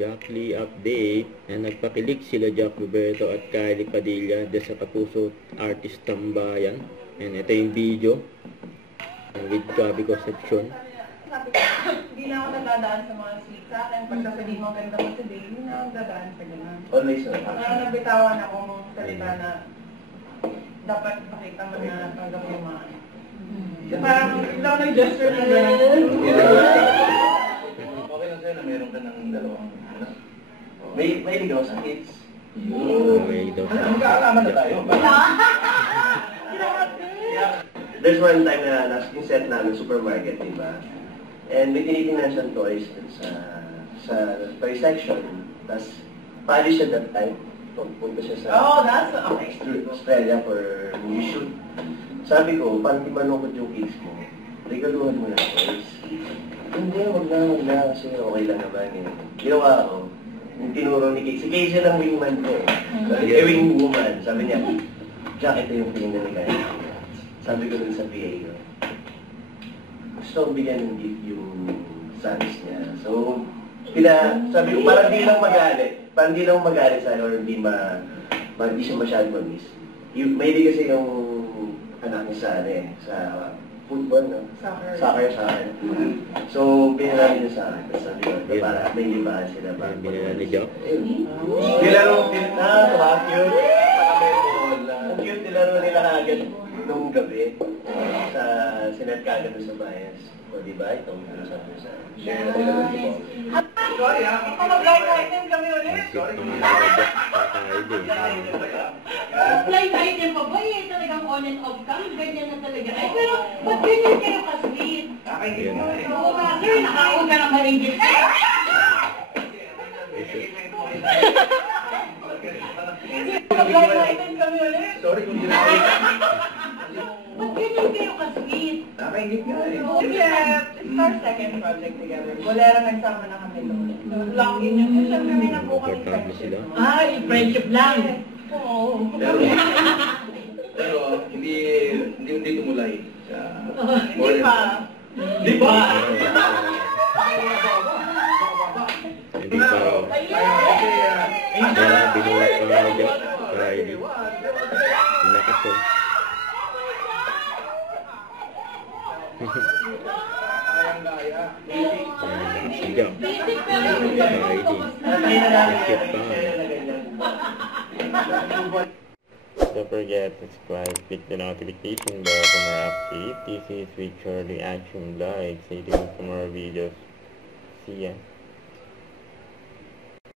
Jack Lee update na nagpakilig sila Jack Roberto at Kylie Padilla de sa Kapuso Artist Tambayan. And ito yung video with Gabby Concepcion. Sabi ko, hindi na ako nadadaan sa mga sweet sa akin. Pag sasabihin mo ganda mo today, hindi na ako dadaan sa gano'n. Always na. Parang nabitawan ako mong salita na dapat makita mo na tanggap yung mga. Parang hindi ako nag-gesture na gano'n. Okay lang sa'yo na meron ka ng dalawang anak. May ligaw sa kids. May daw sa Magkaalaman na tayo. There's one time na yung set namin, supermarket, diba? And may tinitingnan siyang toys sa toy section. Tapos, Paris siya that time. Punta siya sa That's okay. Australia for movie shoot. Sabi ko, parang di malungkot yung kids mo. Regaluhan mo na toys. Hindi, wag na, kasi okay lang naman eh. Ginawa ko, yung tinuro ni Casey. Si Casey lang wingman ko eh. Wing woman. Sabi niya, Jack, ito yung pinili ka. Sabi ko dun sa PA ko, gusto kong bigyan ng gift yung sons niya. So, sabi ko, parang di lang magalit. Parang di lang magalit sa'yo or di siya masyadong mag-miss. May di kasi yung anak niya sa football, no? Soccer sa akin. So, pinalari niya sa akin. Tapos sabi ko, para may libahan sila. binila ni Jack. Nilaro, cute. Ang cute, nilaro nila kagad nung gabi sa sinagkaga doon sa bias. O diba, itong sabi sa share na nila ng ipo. Sorry mag-blind item kami ulit. Sorry. Kakaide. Blind item pa ba eh? Talagang on and off cam, ganyan na talaga. Ay, pero ba't ganyan kayo ka-sweet? Kakaingit nga eh. Oo nga, sir, nakaon ka ng maringgit. Mag-blind item kami ulit. Sorry kung Ba't ganyan kayo ka-sweet? Kakaingit nga eh. It's our second project together. Bolera nagsama na kami doon. Lock in yung siyempre may nabuo kami friendship. Ay, friendship lang. Oo. Pero hindi tumulay sa Hindi pa. Hindi pa! Hindi pa raw. Kaya binuhat pa nga ni Jack. Kylie. Lakas oh. Si Jack. Kylie. Cute pa nga. Don't forget to subscribe, click the notification bell for more updates. This is with Charlie Action Vlog. Stay tuned for more videos. See ya.